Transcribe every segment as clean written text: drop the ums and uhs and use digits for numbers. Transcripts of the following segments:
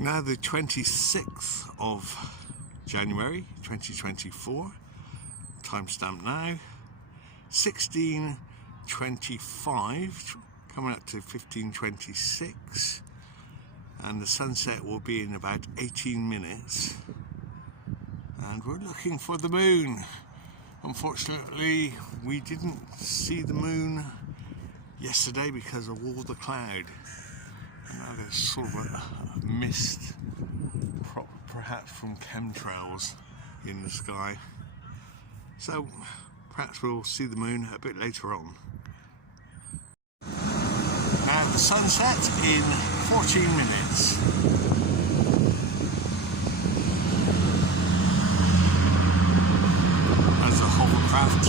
Now the 26th of January 2024, timestamp now, 16:25, coming up to 15:26, and the sunset will be in about 18 minutes, and we're looking for the moon. Unfortunately, we didn't see the moon yesterday because of all the cloud. Now there's sort of a mist, perhaps from chemtrails in the sky. So perhaps we'll see the moon a bit later on. Now the sunset in 14 minutes. As the hovercraft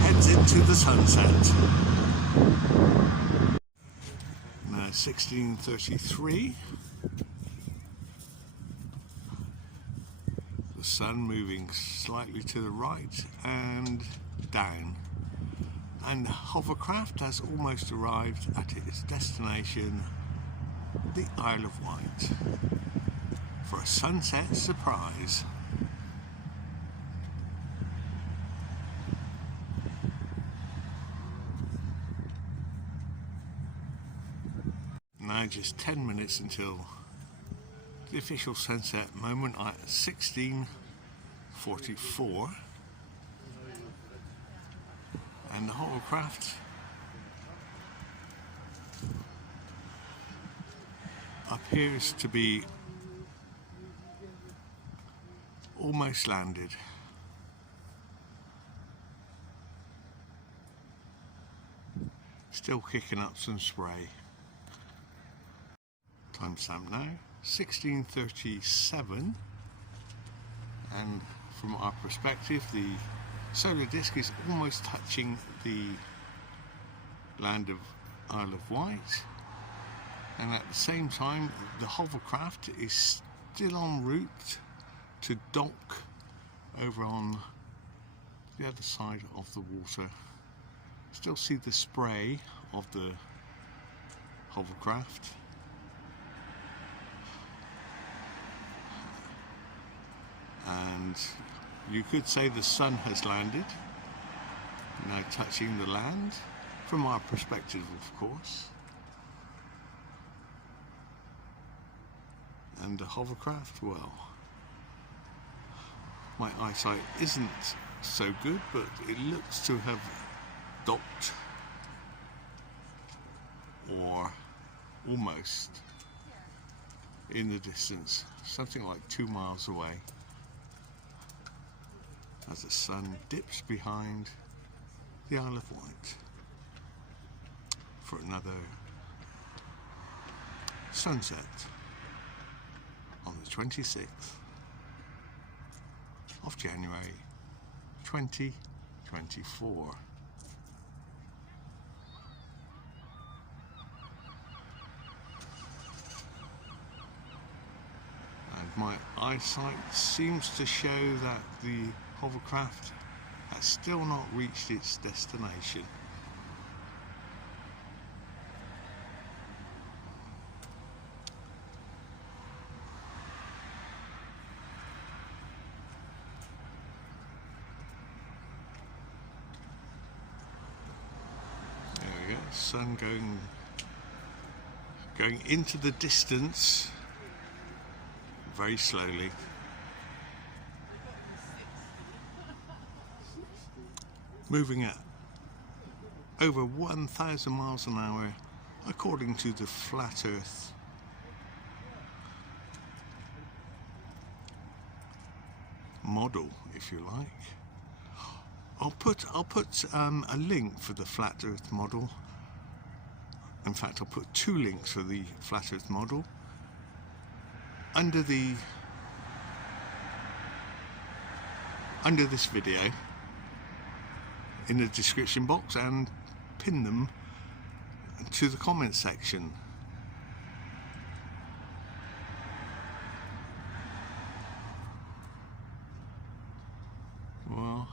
heads into the sunset. 16:33, the sun moving slightly to the right and down, and the hovercraft has almost arrived at its destination, the Isle of Wight, for a sunset surprise. Now just 10 minutes until the official sunset moment at 16:44, and the hovercraft appears to be almost landed. Still kicking up some spray. Timestamp now, 16:37, and from our perspective the solar disk is almost touching the land of Isle of Wight, and at the same time the hovercraft is still en route to dock over on the other side of the water. Still see the spray of the hovercraft. And you could say the sun has landed, now touching the land, from our perspective of course. And the hovercraft, well, my eyesight isn't so good, but it looks to have docked, or almost in the distance, something like 2 miles away, as the sun dips behind the Isle of Wight for another sunset on the 26th of January 2024. And my eyesight seems to show that the hovercraft has still not reached its destination. There we go, sun going into the distance very slowly. Moving at over 1,000 miles an hour according to the flat Earth model, if you like. I'll put a link for the flat Earth model. In fact, I'll put 2 links for the flat Earth model under this video in the description box, and pin them to the comment section. Well,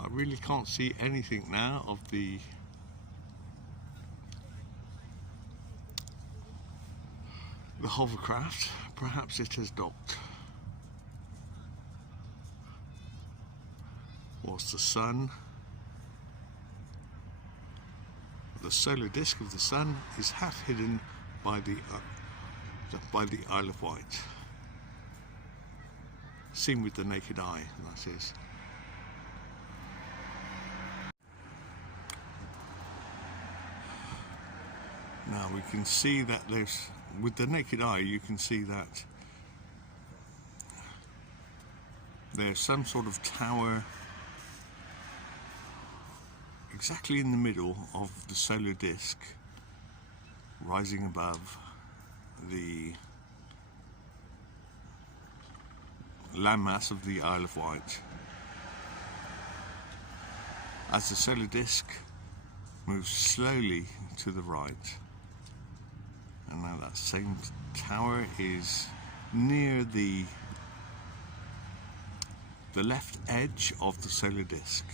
I really can't see anything now of the the hovercraft. Perhaps it has docked. Whilst the sun, the solar disk of the sun, is half hidden by the Isle of Wight. Seen with the naked eye, that is. Now we can see that there's, with the naked eye, you can see that there's some sort of tower exactly in the middle of the solar disk, rising above the landmass of the Isle of Wight. As the solar disk moves slowly to the right, and now that same tower is near the left edge of the solar disk.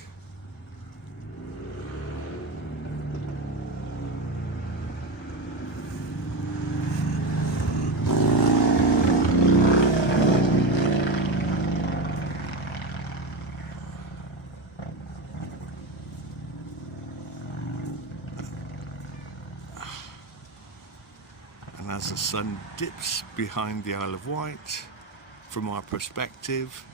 As the sun dips behind the Isle of Wight, from our perspective,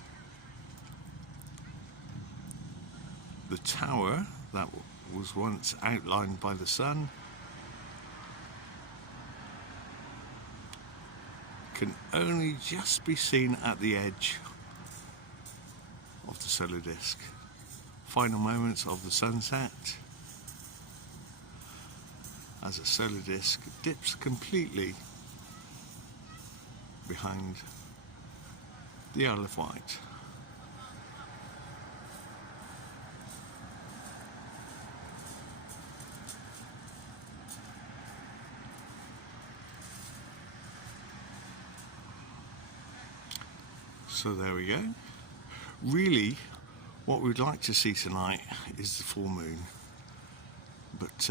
the tower that was once outlined by the sun can only just be seen at the edge of the solar disk. Final moments of the sunset, as the solar disk dips completely behind the Isle of Wight. So there we go. Really, what we'd like to see tonight is the full moon, but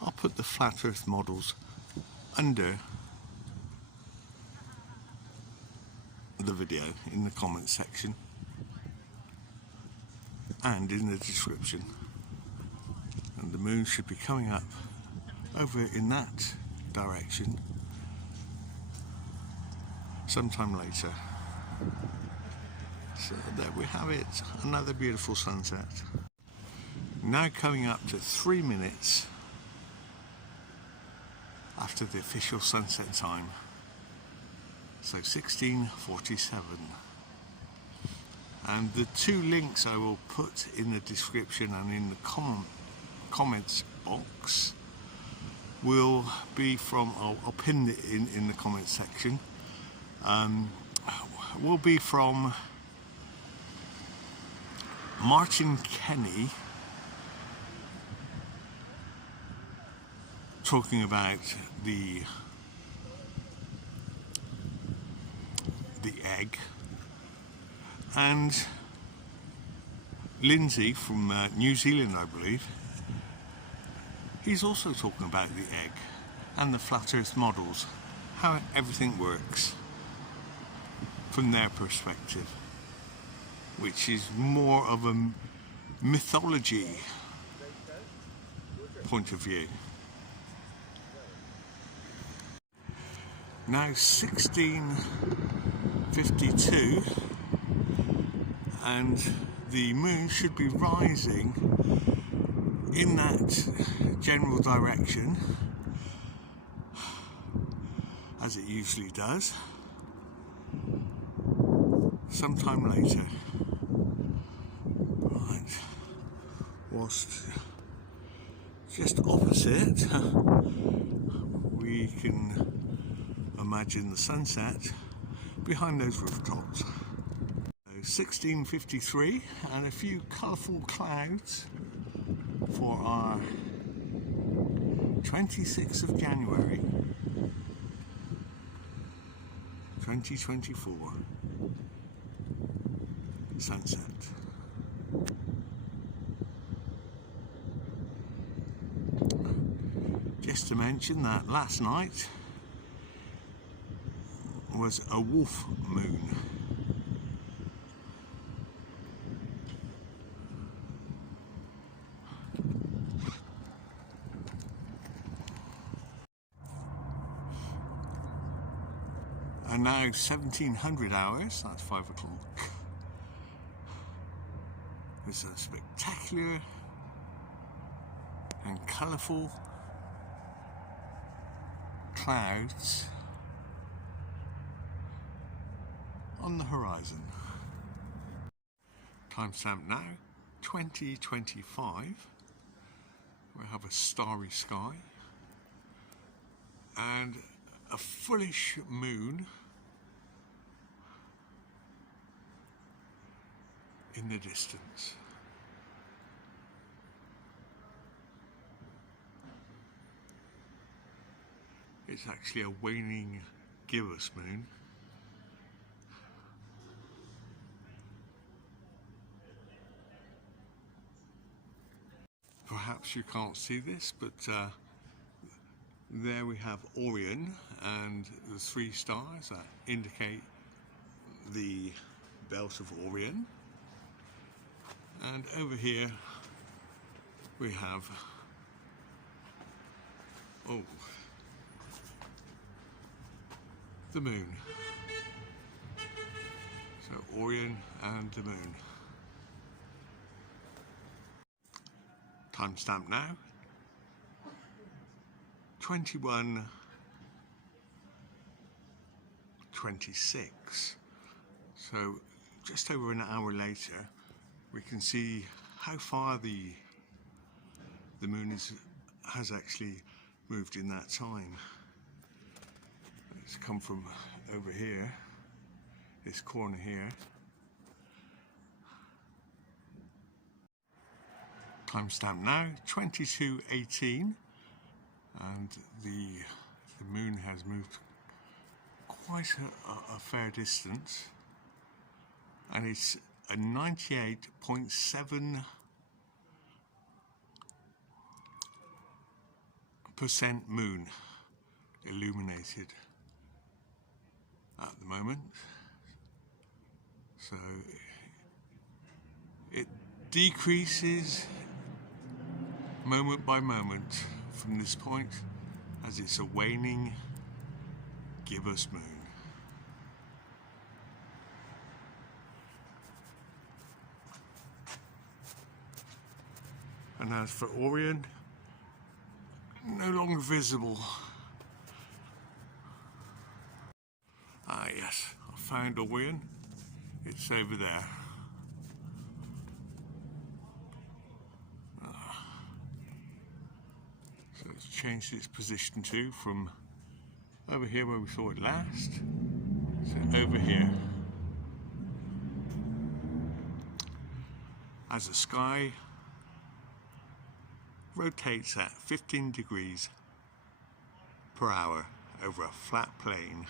I'll put the flat earth models under the video in the comments section and in the description, and the moon should be coming up over in that direction sometime later. So there we have it, another beautiful sunset. Now coming up to 3 minutes after the official sunset time, so 16:47, and the two links I will put in the description and in the comments box will be from, I'll pin it in the comments section, will be from Martin Kenny talking about the egg, and Lindsay from New Zealand, I believe, he's also talking about the egg and the flat earth models, how everything works from their perspective, which is more of a mythology point of view. Now 16:52, and the moon should be rising in that general direction as it usually does sometime later. Right, whilst just opposite we can imagine the sunset behind those rooftops. So 16:53, and a few colourful clouds for our 26th of January 2024 sunset. Just to mention that last night was a wolf moon. And now 1700 hours, that's 5 o'clock. There's a spectacular and colourful clouds on the horizon. Timestamp now, 2025. We have a starry sky and a fullish moon in the distance. It's actually a waning gibbous moon. Perhaps you can't see this, but there we have Orion and the 3 stars that indicate the belt of Orion. And over here we have, the moon. So Orion and the moon. Timestamp now, 21:26. So just over an hour later, we can see how far the moon has actually moved in that time. It's come from over here, this corner here. Timestamp now, 22:18, and the moon has moved quite a fair distance, and it's a 98.7% moon illuminated at the moment. So it decreases moment by moment from this point, as it's a waning gibbous moon. And as for Orion, no longer visible. Ah yes, I found Orion. It's over there. So it's changed its position too, from over here where we saw it last, to over here. As the sky rotates at 15 degrees per hour over a flat plane.